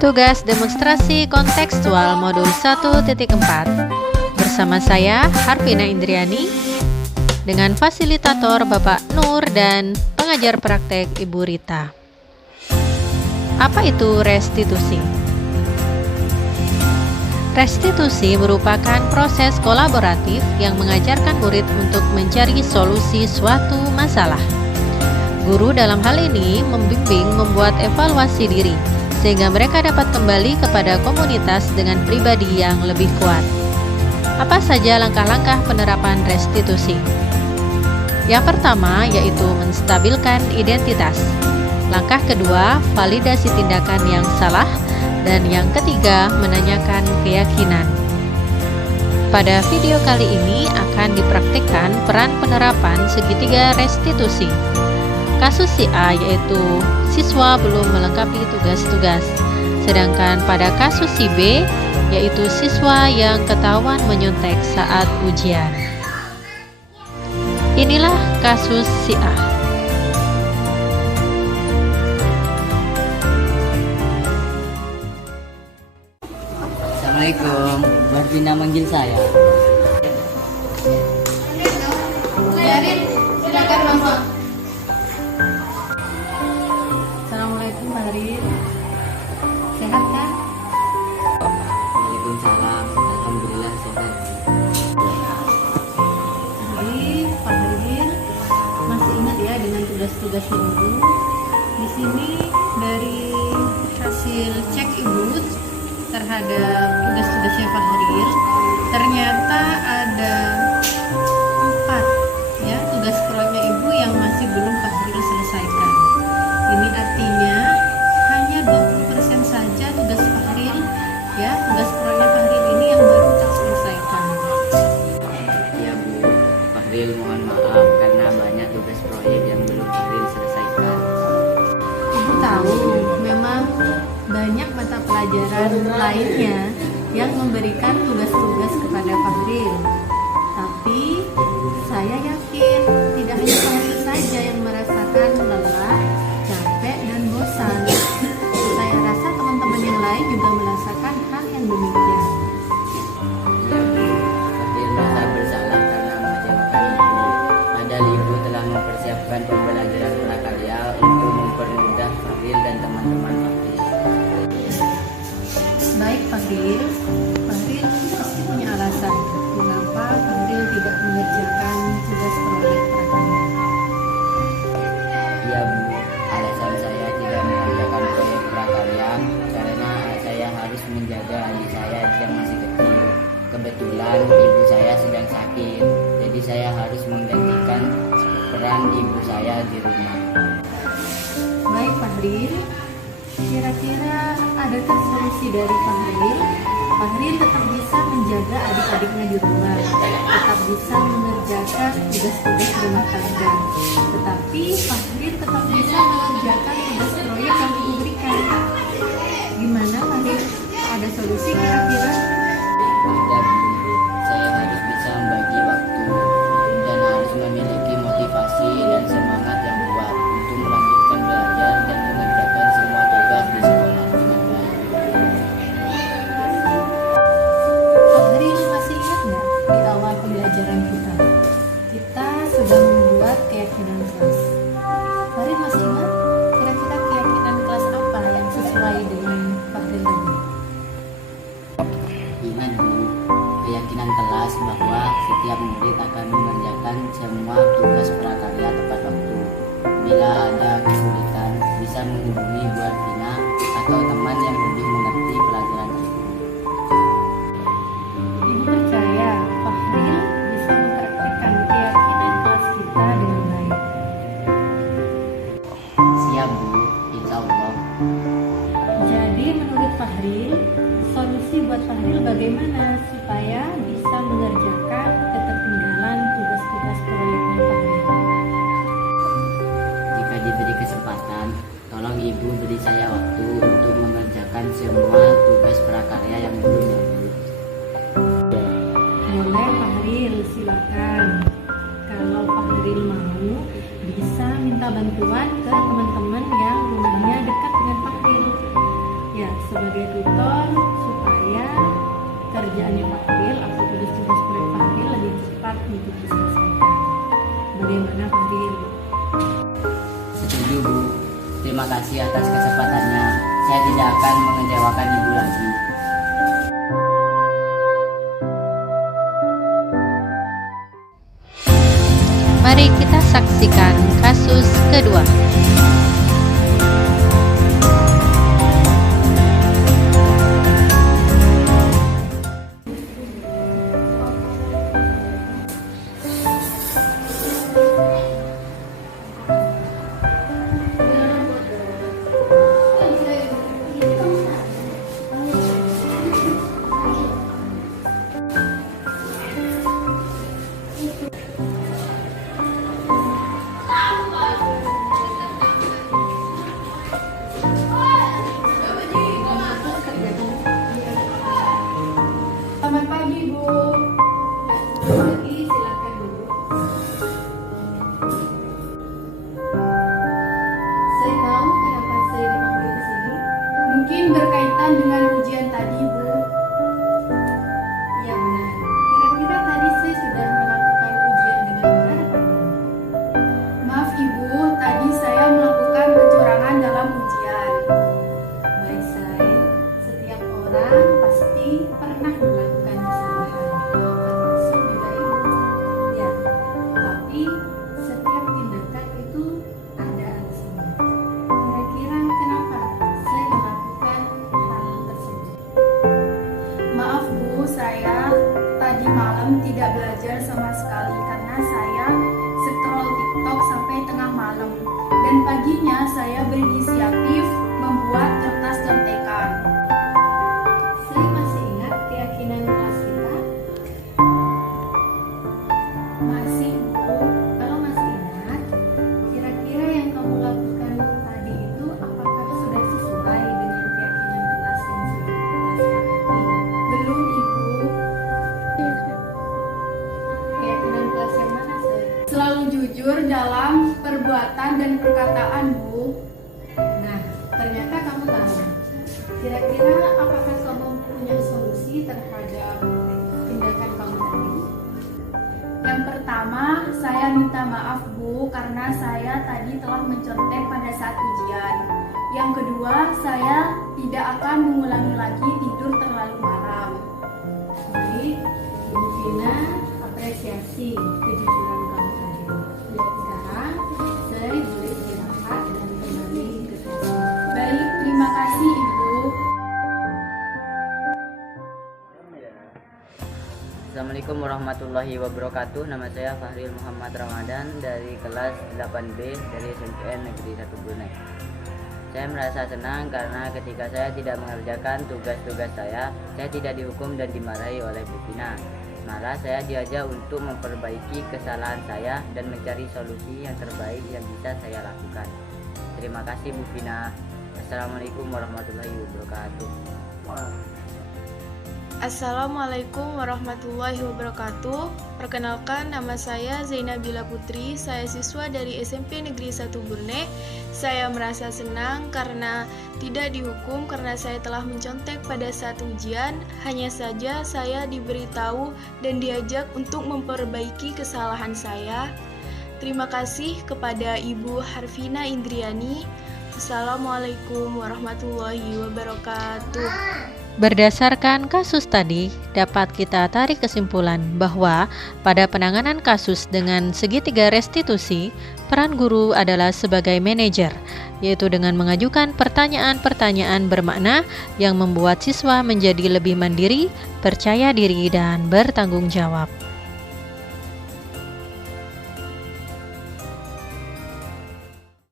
Tugas demonstrasi kontekstual modul 1.4 bersama saya Harvina Indriani dengan fasilitator Bapak Nur dan pengajar praktek Ibu Rita. Apa itu restitusi? Restitusi merupakan proses kolaboratif yang mengajarkan murid untuk mencari solusi suatu masalah. Guru dalam hal ini membimbing membuat evaluasi diri, sehingga mereka dapat kembali kepada komunitas dengan pribadi yang lebih kuat. Apa saja langkah-langkah penerapan restitusi? Yang pertama yaitu menstabilkan identitas. Langkah kedua, validasi tindakan yang salah. Dan yang ketiga, menanyakan keyakinan. Pada video kali ini akan dipraktikkan peran penerapan segitiga restitusi. Kasus si A yaitu siswa belum melengkapi tugas-tugas, sedangkan pada kasus si B yaitu siswa yang ketahuan menyontek saat ujian. Inilah kasus si A. Assalamualaikum, Mbak Vina manggil saya. Biarin, silakan masuk. Assalamualaikum Mbak Harin. Sehat kan? Waalaikumsalam, alhamdulillah sehat. Jadi Pak Harin masih ingat ya dengan tugas-tugasnya Ibu. Di sini dari hasil cek Ibu terhadap tugas-tugasnya Pak Haril, ternyata ada 4 ya tugas proyeknya Ibu yang masih belum Pak Haril selesaikan. Ini artinya hanya 20% saja tugas Pak Haril ya, tugas proyeknya Pak Haril ini yang baru terselesaikan. Ya Bu, Pak Ril mohon maaf karena banyak tugas proyek yang belum Pak Ril selesaikan. Ibu tahu memang banyak mata pelajaran lainnya yang memberikan tugas-tugas kepada Pak Haril. Tapi saya yakin tidak hanya Pak Haril saja yang merasakan lelah, capek, dan bosan. Saya rasa teman-teman yang lain juga merasakan hal yang demikian. Ya Bu, Pak Ril merasa bersalah karena mengecewakan Ibu. Padahal Ibu telah mempersiapkan pembelajaran prakarya untuk mempermudah Pak Ril dan teman-teman Pak Ril. Baik Pak Haril, Pak Haril pasti punya alasan mengapa Pak Haril tidak mengerjakan tugas proyek prakarya. Ya Bu, alasan saya tidak mengerjakan proyek prakarya karena saya harus menjaga adik saya yang masih kecil. Kebetulan ibu saya sedang sakit, jadi saya harus menggantikan peran ibu saya di rumah. Baik Pak Haril, kira-kira adakah solusi dari Pak Haril? Pak Haril tetap bisa menjaga adik-adiknya di rumah, tetap bisa mengerjakan tugas-tugas rumah tangga, tetapi Pak Haril tetap bisa mengerjakan tugas proyek yang diberikan. Gimana Pak Haril? Ada solusi kira-kira? Ada Bu, saya harus bisa membagi waktu dan harus memiliki motivasi dan semangat yang kuat untuk melanjutkan belajar dan mengerjakan semua tugas di sekolah dengan baik. Pak Haril masih ingat nggak di awal pembelajaran kita? Kita sudah membuat keyakinan kelas. Pak Haril masih ingat kira-kira keyakinan kelas apa yang sesuai dengan Pak Haril tadi? Ingat Bu, keyakinan kelas bahwa setiap murid akan mengerjakan semua tugas prakarya tepat waktu. Bila ada kesulitan, bisa menghubungi Bu Arvina atau teman yang lebih mengerti pelajaran itu. Ibu percaya Pak Haril bisa mempraktikkan keyakinan kelas kita dengan baik. Siap Bu, insya Allah. Jadi menurut Pak Haril, solusi buat Pak Haril bagaimana supaya bisa mengerjakan ketertinggalan tugas-tugas proyeknya Pak Haril? Jika diberi kesempatan, tolong Ibu beri saya waktu untuk mengerjakan semua tugas prakarya yang belum ya Bu. Boleh Pak Haril, silakan. Kalau Pak Haril mau, bisa minta bantuan ke teman-teman yang rumahnya dekat dengan Pak Haril. Ya, sebagai tutor supaya kerjaannya Pak Fadil atau tugas-tugas proyek Pak Fadil lebih cepat untuk diselesaikan. Bagaimana Pak Fadil? Setuju Bu. Terima kasih atas kesempatannya. Saya tidak akan mengecewakan Ibu lagi. Mari kita saksikan kasus kedua. Selamat pagi Bu. Pagi, silakan duduk. Saya tahu kenapa saya dipanggil ke sini. Mungkin berkaitan dengan ujian tadi Bu. Ya benar. Kira-kira tadi saya sudah melakukan ujian dengan benar apa belum? Maaf Ibu, tadi saya melakukan kecurangan dalam ujian. Baik Say, setiap orang pasti pernah melakukan kesalahan, termasuk juga Ibu. Ya, tapi setiap tindakan itu ada alasannya. Kira-kira kenapa saya melakukan hal tersebut? Maaf Bu, saya tadi malam tidak belajar sama sekali karena saya scroll TikTok sampai tengah malam. Dan paginya saya berinisiatif membuat kertas contekan. Saya masih ingat keyakinan kelas kita. Masih Bu, kalau masih ingat, kira-kira yang kamu lakukan tadi itu apakah sudah sesuai dengan keyakinan kelas yang sudah kita sepakati? Belum Ibu. Keyakinan kelas yang mana sih? Selalu jujur dalam perbuatan dan perkataan Bu. Nah, ternyata kamu tahu. Kira-kira apakah kamu punya solusi terhadap tindakan kamu tadi? Yang pertama, saya minta maaf Bu karena saya tadi telah mencontek pada saat ujian. Yang kedua, saya tidak akan mengulangi lagi tidur terlalu malam. Baik, Ibu Vina apresiasi kejujuran kamu tadi. Ya, sekarang saya boleh istirahat dan kembali ke kelas. Baik, terima kasih Ibu. Assalamualaikum warahmatullahi wabarakatuh. Nama saya Fahril Muhammad Ramadan dari kelas 8B dari SMPN Negeri 1 Brunei. Saya merasa senang karena ketika saya tidak mengerjakan tugas-tugas saya tidak dihukum dan dimarahi oleh Bu Vina. Malah saya diajak untuk memperbaiki kesalahan saya dan mencari solusi yang terbaik yang bisa saya lakukan. Terima kasih Bu Vina. Assalamualaikum warahmatullahi wabarakatuh. Assalamualaikum warahmatullahi wabarakatuh. Perkenalkan, nama saya Zainabila Putri. Saya siswa dari SMP Negeri 1 Brunei. Saya merasa senang karena tidak dihukum karena saya telah mencontek pada saat ujian. Hanya saja saya diberitahu dan diajak untuk memperbaiki kesalahan saya. Terima kasih kepada Ibu Harvina Indriani. Assalamualaikum warahmatullahi wabarakatuh. Berdasarkan kasus tadi, dapat kita tarik kesimpulan bahwa pada penanganan kasus dengan segitiga restitusi, peran guru adalah sebagai manajer, yaitu dengan mengajukan pertanyaan-pertanyaan bermakna yang membuat siswa menjadi lebih mandiri, percaya diri, dan bertanggung jawab.